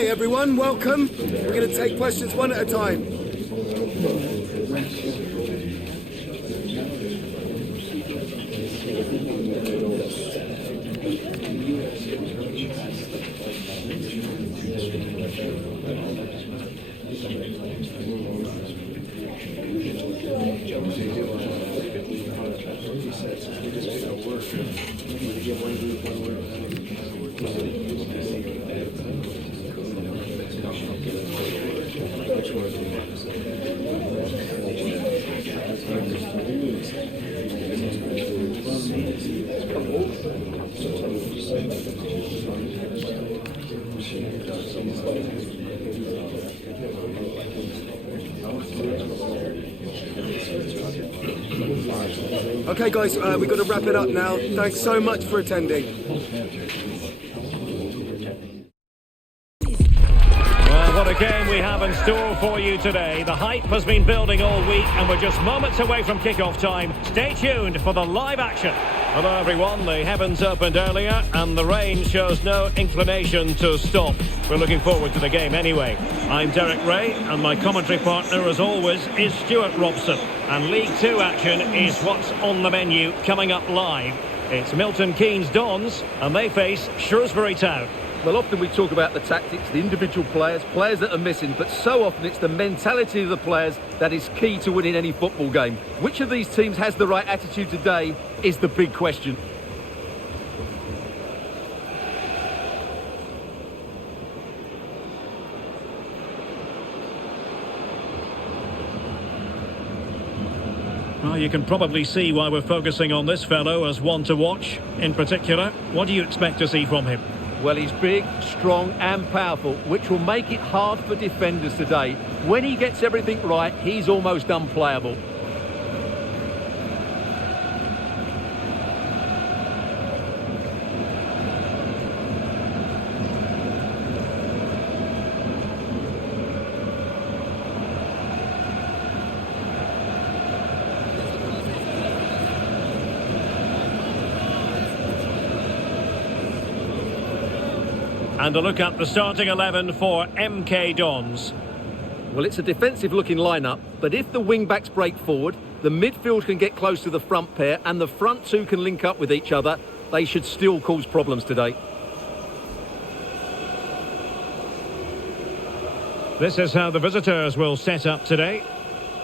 Hi everyone, welcome. We're going to take questions one at a time. Okay guys, we've got to wrap it up now. Thanks so much for attending. Well, what a game we have in store for you today. The hype has been building all week and we're just moments away from kickoff time. Stay tuned for the live action. Hello everyone, the heavens opened earlier and the rain shows no inclination to stop. We're looking forward to the game anyway. I'm Derek Ray and my commentary partner as always is Stuart Robson. And League 2 action is what's on the menu coming up live. It's Milton Keynes Dons and they face Shrewsbury Town. Well, often we talk about the tactics, the individual players that are missing, but so often it's the mentality of the players that is key to winning any football game. Which of these teams has the right attitude today is the big question. Well, you can probably see why we're focusing on this fellow as one to watch. In particular, what do you expect to see from him? Well, he's big, strong and powerful, which will make it hard for defenders today. When he gets everything right, he's almost unplayable. And a look at the starting 11 for MK Dons. Well, it's a defensive-looking lineup, but if the wing-backs break forward, the midfield can get close to the front pair and the front two can link up with each other, they should still cause problems today. This is how the visitors will set up today.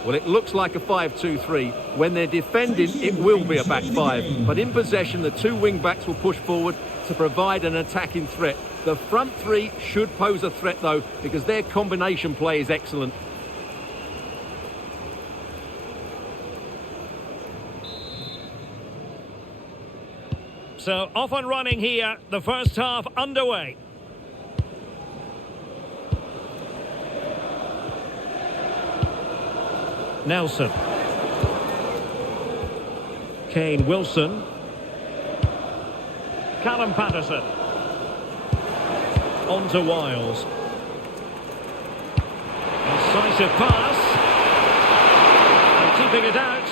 Well, it looks like a 5-2-3. When they're defending, it will be a back five. But in possession, the two wing-backs will push forward to provide an attacking threat. The front three should pose a threat, though, because their combination play is excellent. So, off and running here, the first half underway. Nelson. Kane Wilson. Callum Patterson. On to Wiles. Incisive pass. And keeping it out.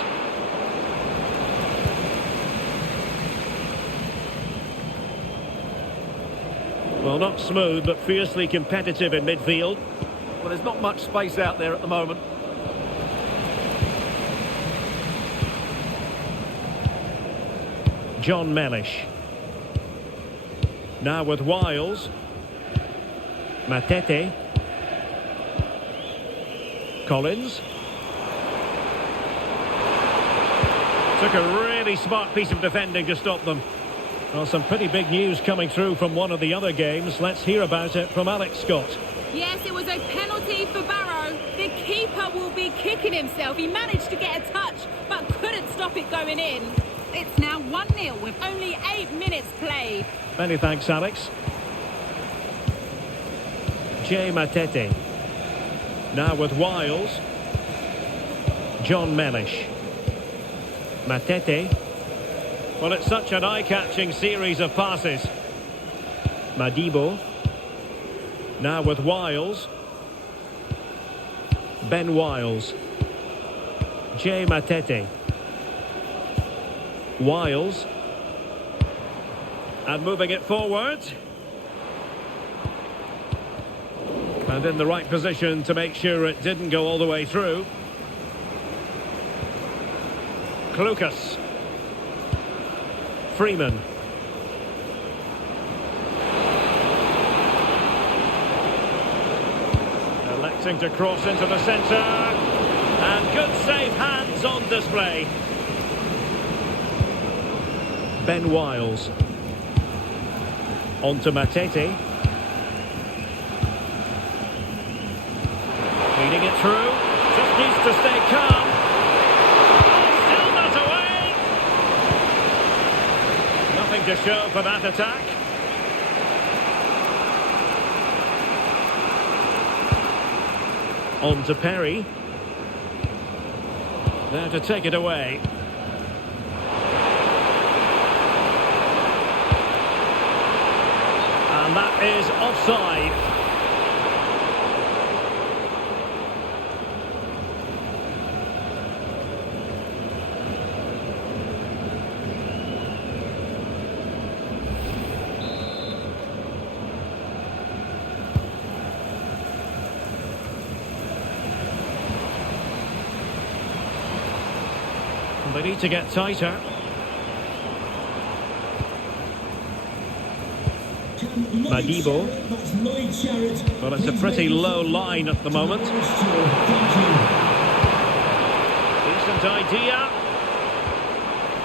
Well, not smooth, but fiercely competitive in midfield. Well, there's not much space out there at the moment. John Mellish. Now with Wiles. Matete. Collins. Took a really smart piece of defending to stop them. Well, some pretty big news coming through from one of the other games. Let's hear about it from Alex Scott. Yes, it was a penalty for Barrow. The keeper will be kicking himself. He managed to get a touch, but couldn't stop it going in. It's now 1-0 with only 8 minutes played. Many thanks, Alex. Jay Matete. Now with Wiles. John Mellish. Matete. Well, it's such an eye-catching series of passes. Madibo. Now with Wiles. Ben Wiles. Jay Matete. Wiles. And moving it forward. And in the right position to make sure it didn't go all the way through. Klukas. Freeman. Electing to cross into the centre. And good safe hands on display. Ben Wiles. On to Matete. Feeding it through. Just needs to stay calm. Oh, still not away. Nothing to show for that attack. On to Perry. There to take it away. And that is offside. They need to get tighter. Madibo. Well, it's a pretty low line at the moment. Decent idea.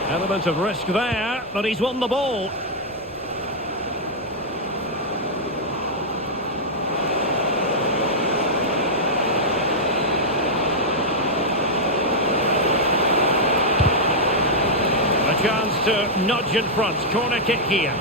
Element of risk there, but he's won the ball. A chance to nudge in front. Corner kick here.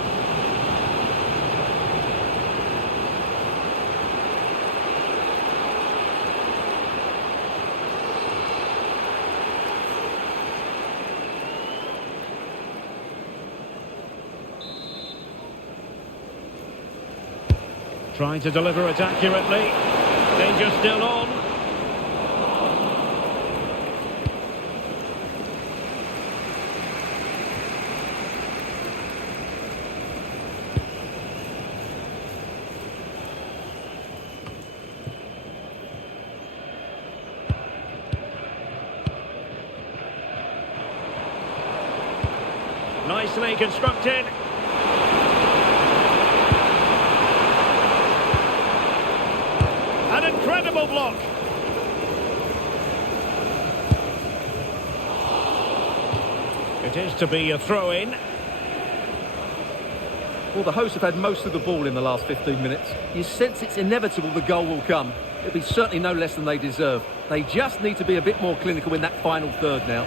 Trying to deliver it accurately. Danger still on. Nicely constructed. An incredible block. It is to be a throw-in. Well, the hosts have had most of the ball in the last 15 minutes. You sense it's inevitable the goal will come. It'll be certainly no less than they deserve. They just need to be a bit more clinical in that final third now.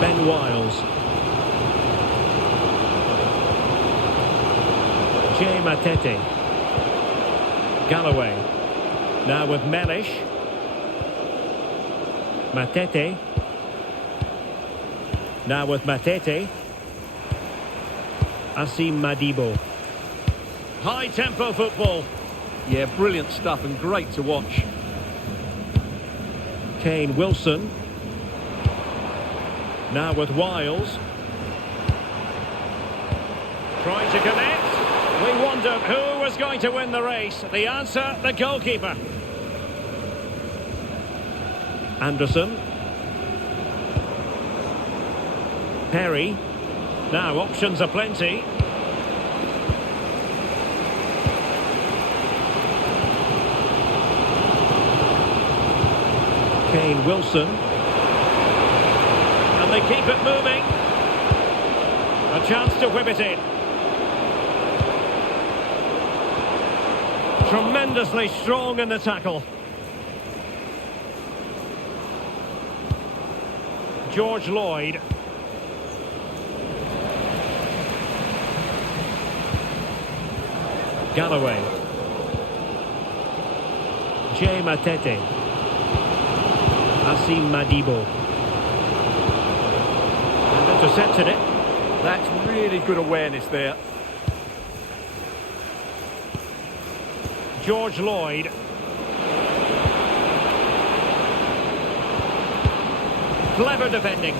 Ben Wiles. Matete. Galloway. Now with Mellish. Matete. Now with Matete. Asim Madibo. High tempo football. Yeah, brilliant stuff and great to watch. Kane Wilson. Now with Wiles. Trying to connect. We wondered who was going to win the race. The answer, the goalkeeper. Anderson. Perry. Now options are plenty. Kane Wilson. And they keep it moving. A chance to whip it in. Tremendously strong in the tackle. George Lloyd. Galloway. Jay Matete. Asim Madibo. And intercepted it. That's really good awareness there. George Lloyd. Clever defending.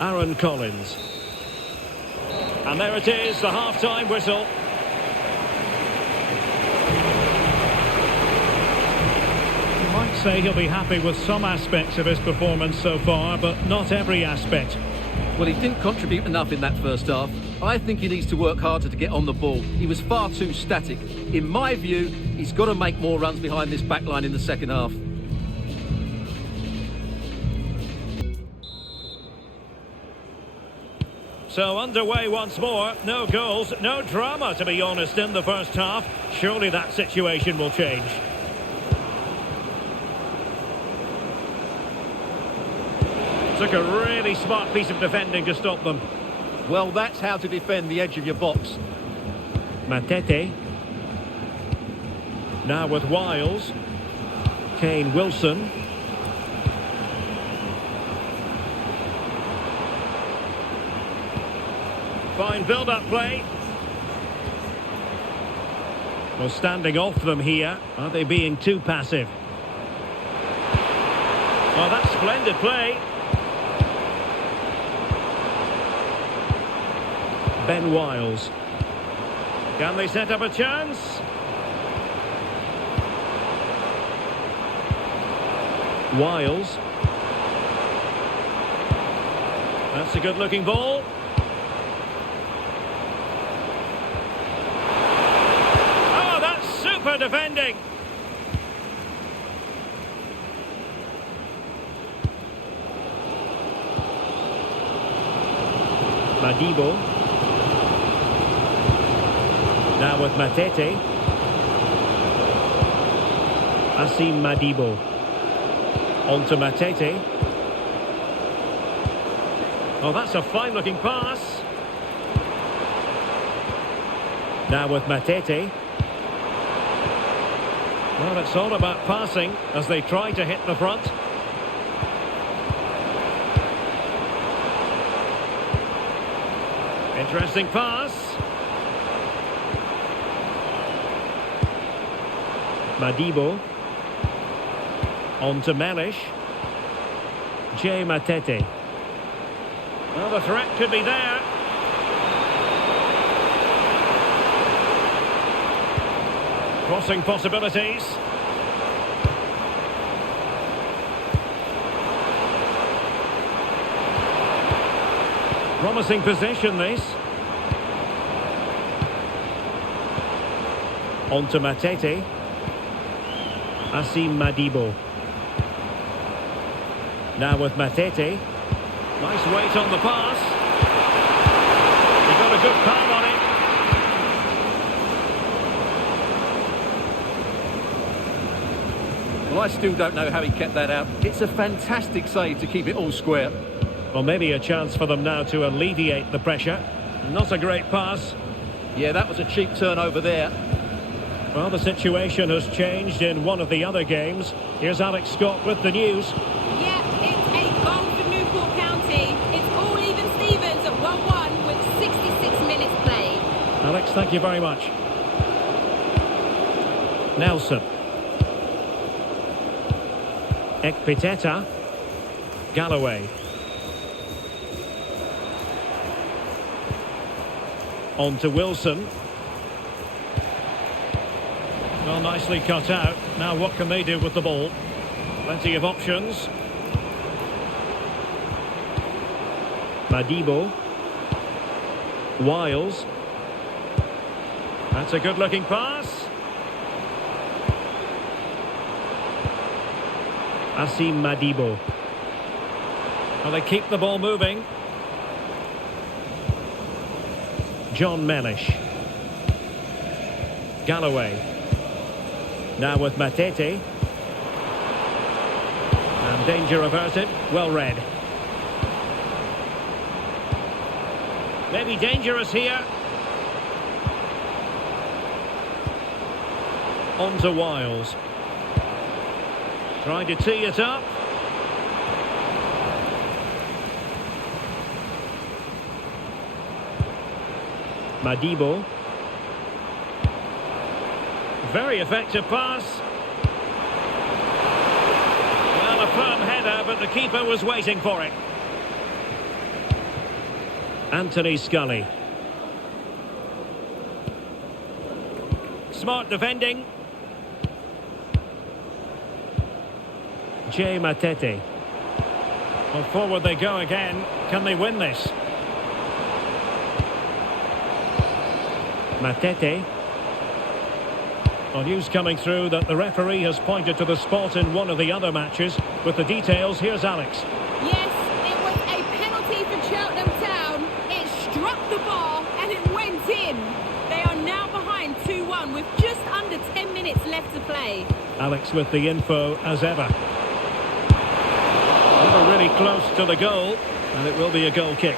Aaron Collins. And there it is, the half-time whistle. You might say he'll be happy with some aspects of his performance so far, but not every aspect. Well, he didn't contribute enough in that first half. I think he needs to work harder to get on the ball. He was far too static. In my view, he's got to make more runs behind this back line in the second half. So underway once more. No goals, no drama, to be honest, in the first half. Surely that situation will change. Took a really smart piece of defending to stop them. Well, that's how to defend the edge of your box. Matete. Now with Wiles. Kane Wilson. Fine build-up play. Well, standing off them here. Are they being too passive? Well, that's splendid play. Ben Wiles. Can they set up a chance? Wiles. That's a good-looking ball. Oh, that's super defending. Madibo. Now with Matete. Asim Madibo. On to Matete. Oh, that's a fine-looking pass. Now with Matete. Well, it's all about passing as they try to hit the front. Interesting pass. Madibo. On to Melish. Jay Matete. Well, the threat could be there. Crossing possibilities. Promising position, this. On to Matete. Asim Madibo. Now with Matete. Nice weight on the pass. He got a good palm on it. Well, I still don't know how he kept that out. It's a fantastic save to keep it all square. Well, maybe a chance for them now to alleviate the pressure. Not a great pass. Yeah, that was a cheap turnover there. Well, the situation has changed in one of the other games. Here's Alex Scott with the news. Yeah, it's a goal for Newport County. It's all even Stevens at 1-1 with 66 minutes played. Alex, thank you very much. Nelson. Ekpiteta. Galloway. On to Wilson. Well, nicely cut out. Now what can they do with the ball? Plenty of options. Madibo. Wiles. That's a good-looking pass. Asim Madibo. Well, they keep the ball moving. John Melish. Galloway. Now with Matete. And danger averted. Well read. Maybe dangerous here. On to Wiles. Trying to tee it up. Madibo. Very effective pass. Well, a firm header, but the keeper was waiting for it. Anthony Scully. Smart defending. Jay Matete. Well, forward they go again. Can they win this? Matete. Well, news coming through that the referee has pointed to the spot in one of the other matches. With the details, here's Alex. Yes, it was a penalty for Cheltenham Town. It struck the bar and it went in. They are now behind 2-1 with just under 10 minutes left to play. Alex with the info as ever. Never really close to the goal, and it will be a goal kick.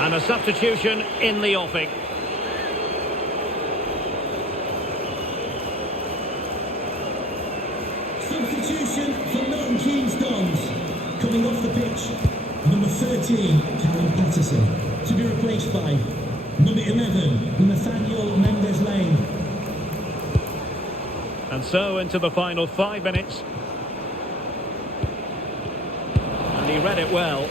And a substitution in the offing. Substitution for Milton Keynes Dons. Coming off the pitch, number 13, Callum Patterson. To be replaced by number 11, Nathaniel Mendes-Lane. And so into the final 5 minutes. And he read it well.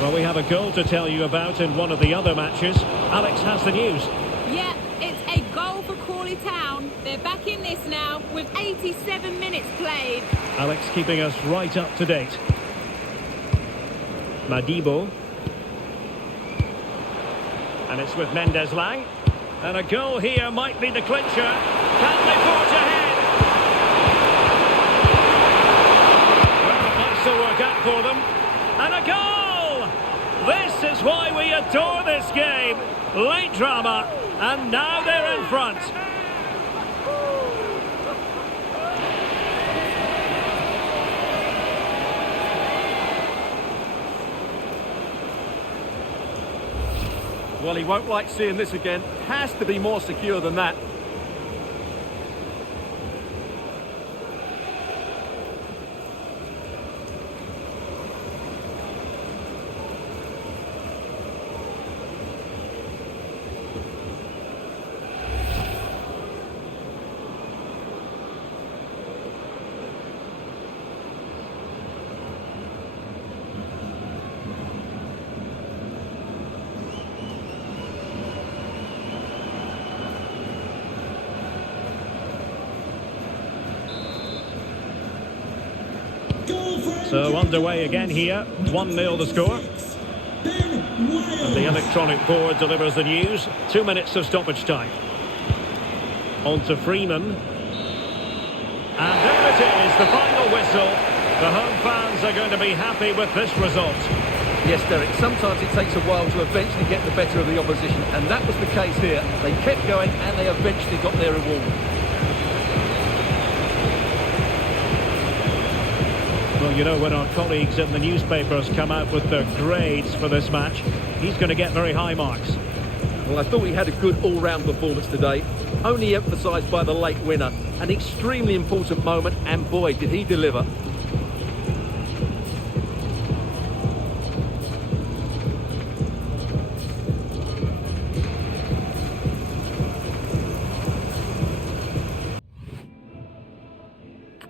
Well, we have a goal to tell you about in one of the other matches. Alex has the news. Yeah, it's a goal for Crawley Town. They're back in this now with 87 minutes played. Alex keeping us right up to date. Madibo. And it's with Mendes-Lang. And a goal here might be the clincher. Can they forge ahead? Well, it might still work out for them. And a goal! This is why we adore this game. Late drama, and now they're in front. Well, he won't like seeing this again. Has to be more secure than that. So underway again here, 1-0 the score. And the electronic board delivers the news. 2 minutes of stoppage time. On to Freeman. And there it is, the final whistle. The home fans are going to be happy with this result. Yes, Derek, sometimes it takes a while to eventually get the better of the opposition, and that was the case here. They kept going and they eventually got their reward. Well, you know, when our colleagues in the newspapers come out with their grades for this match, he's going to get very high marks. Well, I thought he had a good all-round performance today, only emphasised by the late winner. An extremely important moment, and boy, did he deliver.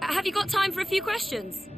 Have you got time for a few questions?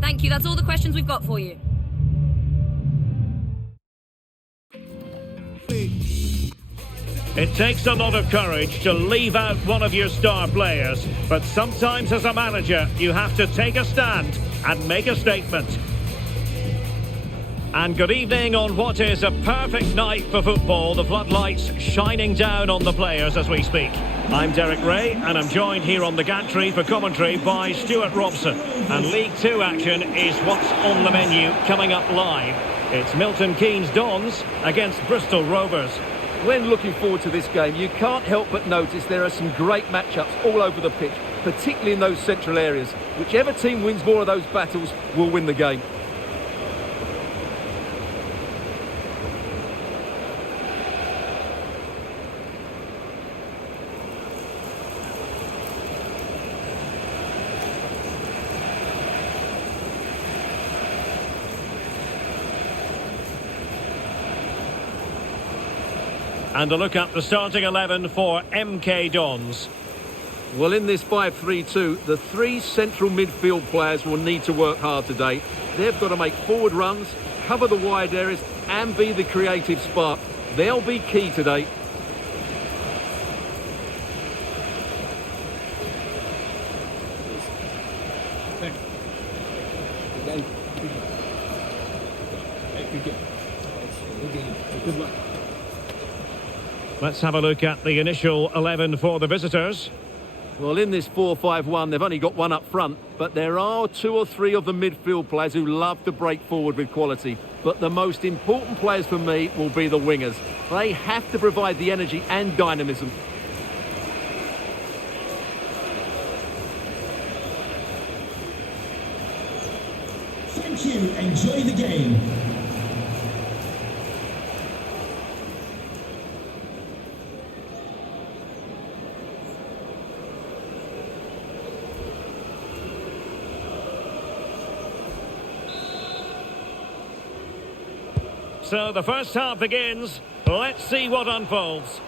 Thank you, that's all the questions we've got for you. It takes a lot of courage to leave out one of your star players, but sometimes as a manager you have to take a stand and make a statement. And good evening on what is a perfect night for football. The floodlights shining down on the players as we speak. I'm Derek Ray and I'm joined here on the gantry for commentary by Stuart Robson. And League Two action is what's on the menu coming up live. It's Milton Keynes Dons against Bristol Rovers. When looking forward to this game, you can't help but notice there are some great matchups all over the pitch, particularly in those central areas. Whichever team wins more of those battles will win the game. And a look at the starting 11 for MK Dons. Well, in this 5-3-2, the three central midfield players will need to work hard today. They've got to make forward runs, cover the wide areas and be the creative spark. They'll be key today. Good luck. Let's have a look at the initial 11 for the visitors. Well, in this 4-5-1, they've only got one up front, but there are two or three of the midfield players who love to break forward with quality. But the most important players for me will be the wingers. They have to provide the energy and dynamism. Thank you. Enjoy the game. So the first half begins. Let's see what unfolds.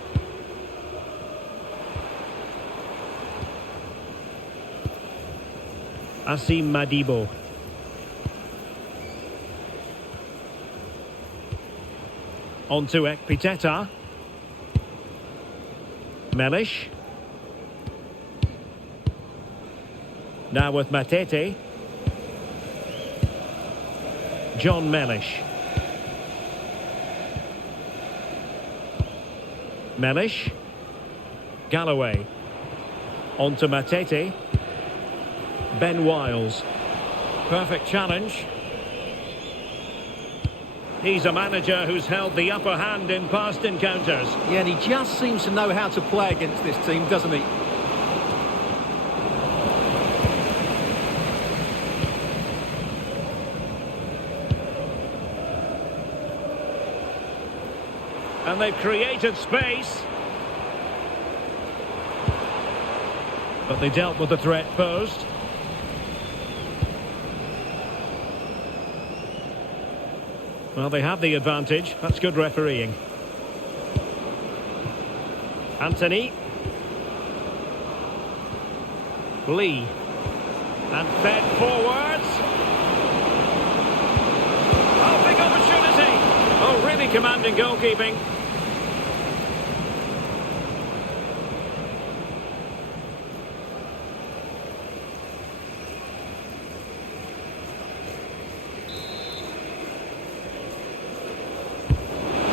Asim Madibo. On to Ekpiteta. Melish. Now with Matete. John Melish. Melish. Galloway. On to Matete. Ben Wiles. Perfect challenge. He's a manager who's held the upper hand in past encounters. Yeah, and he just seems to know how to play against this team, doesn't he? And they've created space. But they dealt with the threat posed. Well, they have the advantage. That's good refereeing. Anthony. Lee. And fed forwards. Oh, big opportunity. Oh, really commanding goalkeeping.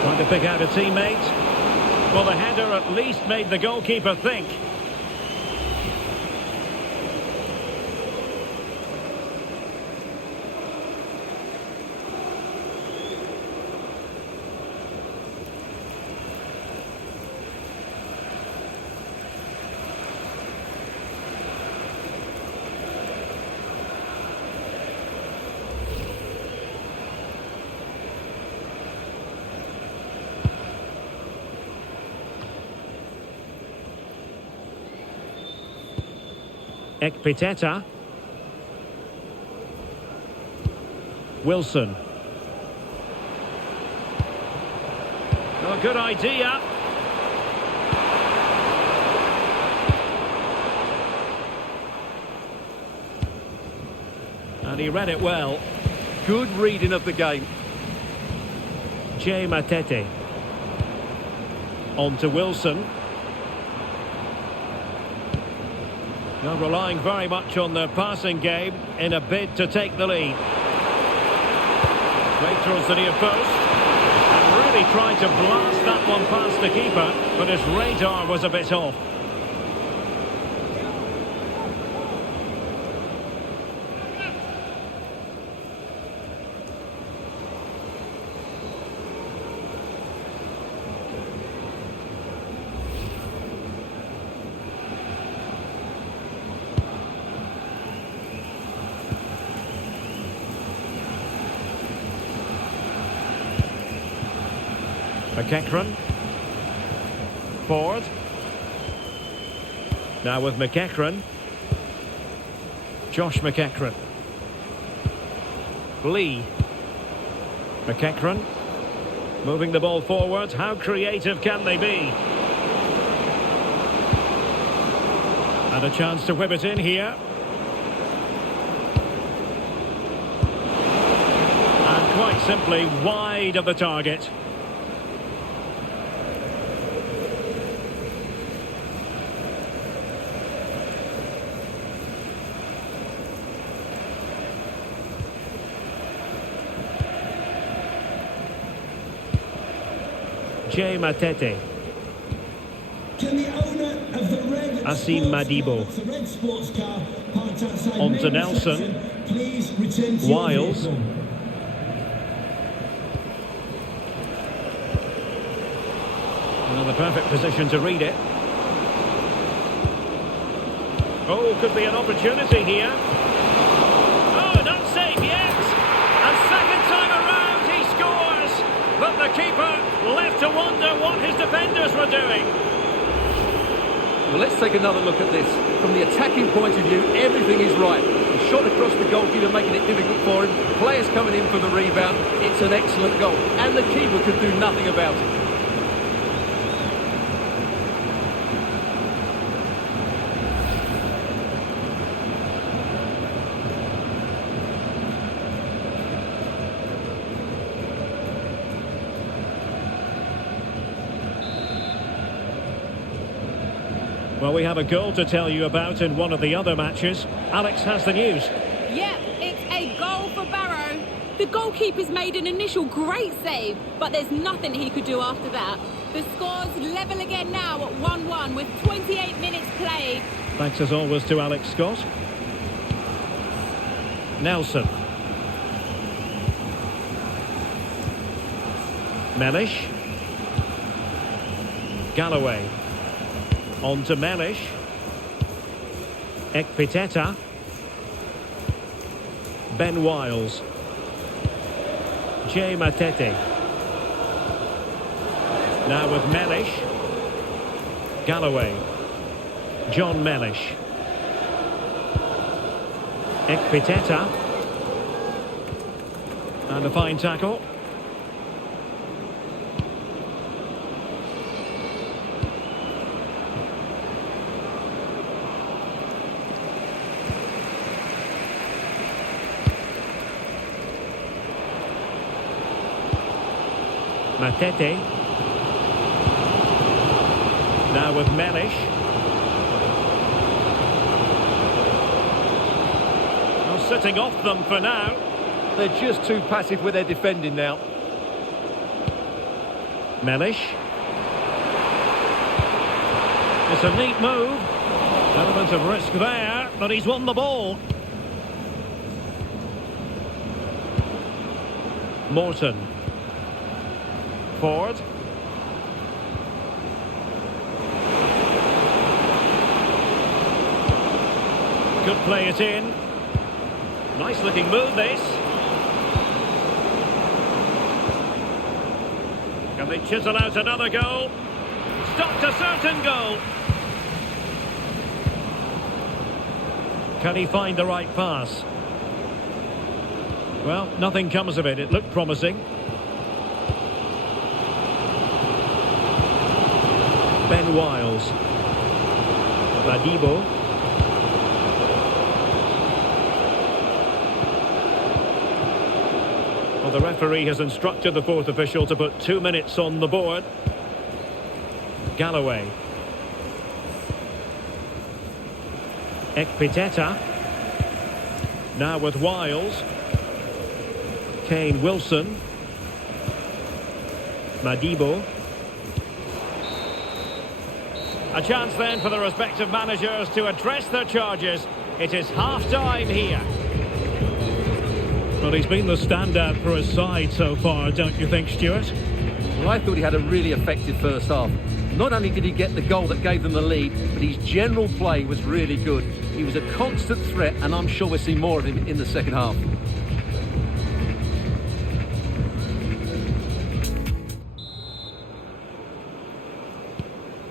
Trying to pick out a teammate. Well, the header at least made the goalkeeper think. Ekpiteta. Wilson. Oh, good idea. And he read it well. Good reading of the game. Jay Matete. On to Wilson. They're relying very much on their passing game in a bid to take the lead. Played towards the near post. And really tried to blast that one past the keeper, but his radar was a bit off. McEachran. Ford. Now with McEachran. Josh McEachran. Lee. McEachran. Moving the ball forward. How creative can they be? And a chance to whip it in here. And quite simply wide of the target. Jay Matete. Can the owner of the red Asim Madibo. the red sports car parked outside On main to Nelson. reception, please return to your Wiles. vehicle. In the perfect position to read it. Oh, could be an opportunity here. Oh, not safe yet. And second time around he scores. But the keeper left to wonder what his defenders were doing. Well, let's take another look at this. From the attacking point of view, everything is right. The shot across the goalkeeper making it difficult for him. Players coming in for the rebound. It's an excellent goal. And the keeper could do nothing about it. Well, we have a goal to tell you about in one of the other matches. Alex has the news. Yeah, it's a goal for Barrow. The goalkeeper's made an initial great save, but there's nothing he could do after that. The score's level again now at 1-1 with 28 minutes played. Thanks as always to Alex Scott. Nelson. Mellish. Galloway. On to Mellish. Ekpiteta. Ben Wiles. Jay Matete. Now with Mellish. Galloway. John Mellish. Ekpiteta. And a fine tackle. Matete. Now with Mellish. Well, sitting off them for now. They're just too passive with their defending now. Mellish. It's a neat move. Element of risk there, but he's won the ball. Morton. Ford. Could play it in. Nice looking move this. Can they chisel out another goal? Stopped a certain goal. Can he find the right pass? Well, nothing comes of it. It looked promising. Ben Wiles. Madibo. Well, the referee has instructed the fourth official to put 2 minutes on the board. Galloway. Ekpiteta. Now with Wiles. Kane Wilson. Madibo. A chance then for the respective managers to address their charges. It is half-time here. Well, he's been the standout for his side so far, don't you think, Stuart? Well, I thought he had a really effective first half. Not only did he get the goal that gave them the lead, but his general play was really good. He was a constant threat, and I'm sure we'll see more of him in the second half.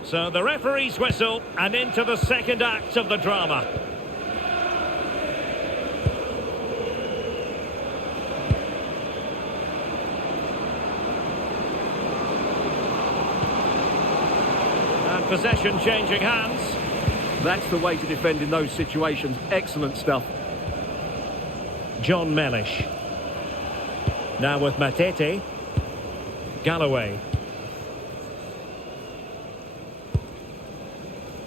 So the referee's whistle, and into the second act of the drama. And possession changing hands. That's the way to defend in those situations. Excellent stuff. John Mellish. Now with Matete. Galloway.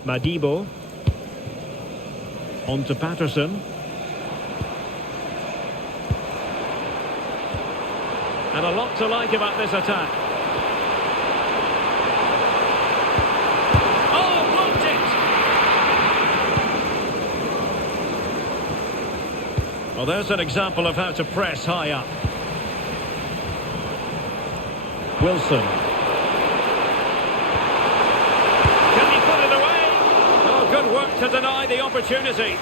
Madibo. On to Patterson. And a lot to like about this attack. Oh, blocked it! Well, there's an example of how to press high up. Wilson. Good work to deny the opportunity.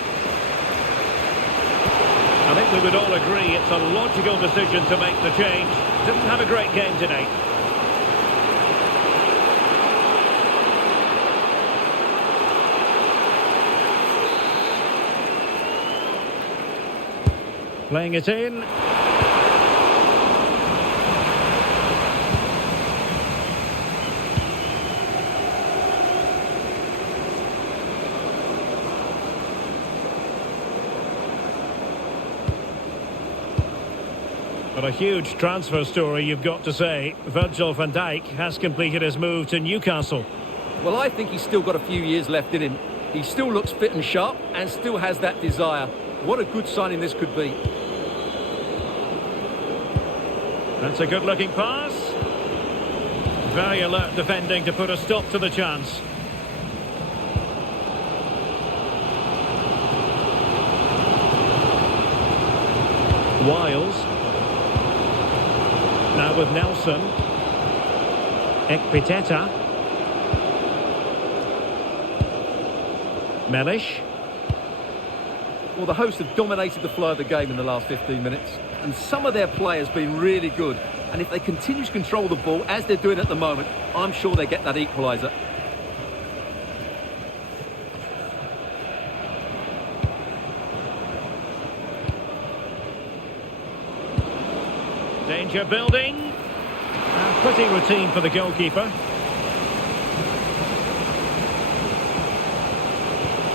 I think we would all agree it's a logical decision to make the change. Didn't have a great game today. Playing it in. But a huge transfer story, you've got to say. Virgil van Dijk has completed his move to Newcastle. Well, I think he's still got a few years left in him. He still looks fit and sharp and still has that desire. What a good signing this could be. That's a good-looking pass. Very alert defending to put a stop to the chance. Wiles. Now with Nelson. Ekpiteta. Mellish. Well, the hosts have dominated the flow of the game in the last 15 minutes, and some of their players have been really good. And if they continue to control the ball, as they're doing at the moment, I'm sure they get that equaliser. Danger building. And pretty routine for the goalkeeper.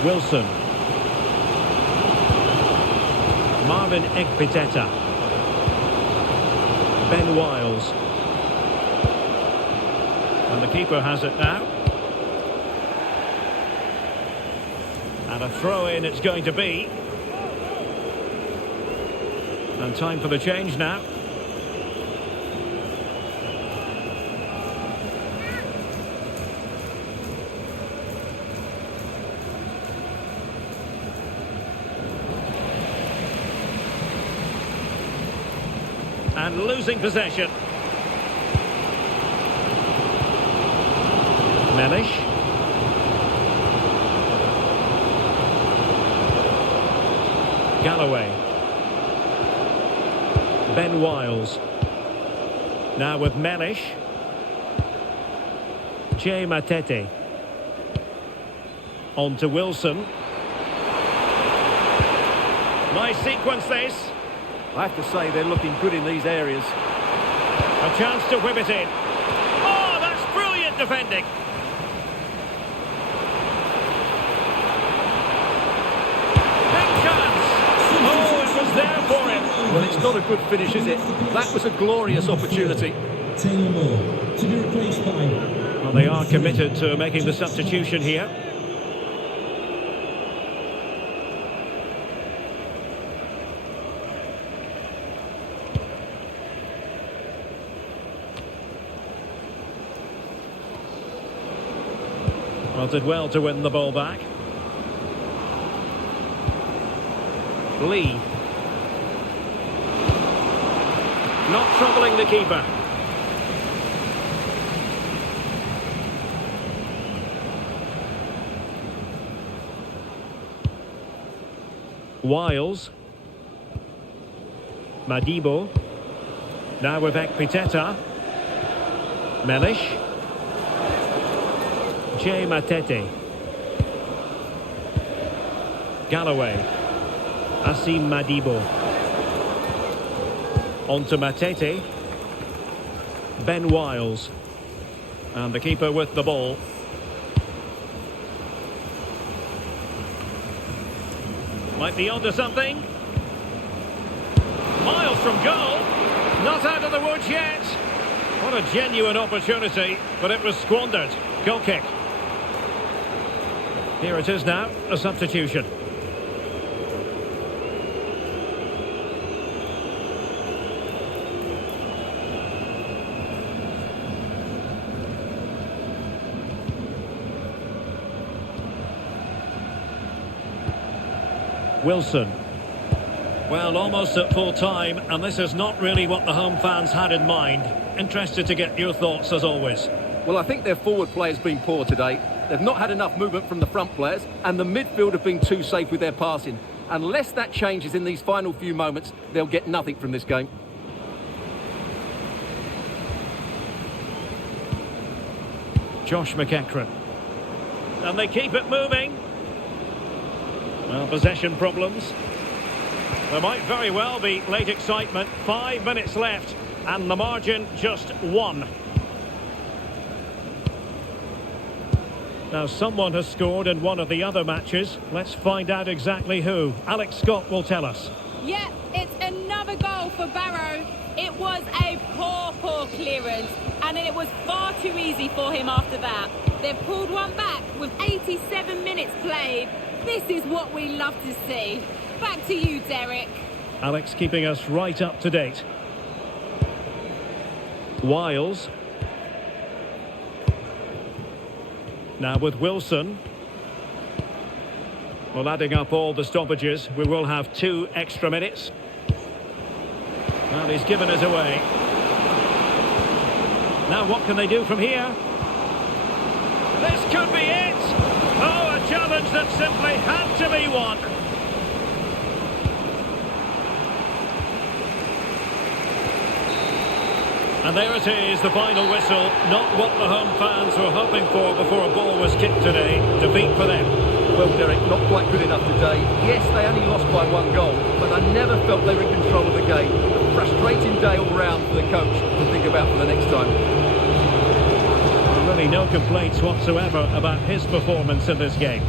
Wilson. Marvin Ekpiteta. Ben Wiles. And the keeper has it now. And a throw-in it's going to be. And time for the change now. And losing possession. Mellish. Galloway. Ben Wiles. Now with Mellish. Jay Matete. On to Wilson. Nice sequence this. I have to say they're looking good in these areas. A chance to whip it in. Oh, that's brilliant defending. Big chance. Oh, it was there for him. Well, it's not a good finish, is it? That was a glorious opportunity. Taylor Moore to be replaced by... Well, they are committed to making the substitution here. Well, did well to win the ball back. Lee. Not troubling the keeper. Wiles. Madibo. Now with Ekpiteta. Melish. Jay Matete. Galloway. Asim Madibo. On to Matete. Ben Wiles. And the keeper with the ball. Might be onto something. Miles from goal. Not out of the woods yet. What a genuine opportunity, but it was squandered. Goal kick. Here it is now, a substitution. Wilson. Well, almost at full time, and this is not really what the home fans had in mind. Interested to get your thoughts as always. Well, I think their forward play has been poor today. They've not had enough movement from the front players, and the midfield have been too safe with their passing. Unless that changes in these final few moments, they'll get nothing from this game. Josh McEachran. And they keep it moving. Well, possession problems. There might very well be late excitement. 5 minutes left, and the margin just 1. Now, someone has scored in one of the other matches. Let's find out exactly who. Alex Scott will tell us. Yeah, it's another goal for Barrow. It was a poor clearance, and it was far too easy for him after that. They've pulled one back with 87 minutes played. This is what we love to see. Back to you, Derek. Alex keeping us right up to date. Wiles. Now with Wilson. Well, adding up all the stoppages, we will have 2 extra minutes. Well, he's given us away. Now what can they do from here? This could be it! Oh, a challenge that simply had to be won. And there it is, the final whistle. Not what the home fans were hoping for before a ball was kicked today. Defeat for them. Well, Derek, not quite good enough today. Yes, they only lost by 1 goal, but I never felt they were in control of the game. A frustrating day all round for the coach to think about for the next time. Really no complaints whatsoever about his performance in this game.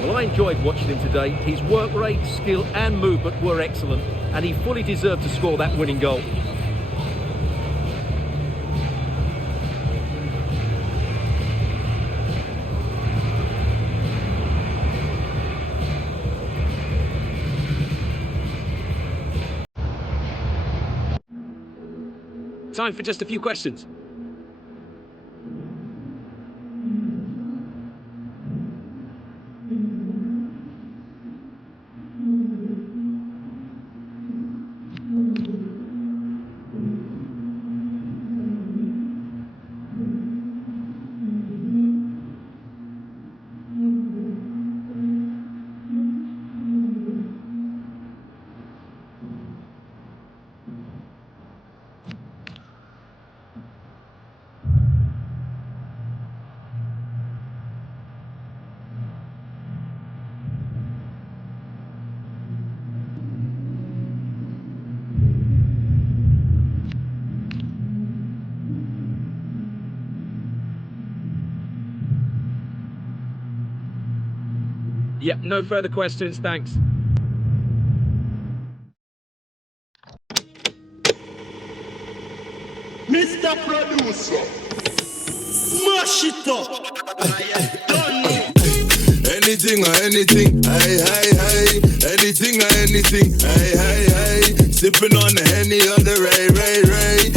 Well, I enjoyed watching him today. His work rate, skill and movement were excellent, and he fully deserved to score that winning goal. Time for just a few questions. Yep, no further questions, thanks. Mr. Producer, smash it up. Anything or anything, hey. Anything or anything, hey. Sipping on the Henny or the Ray.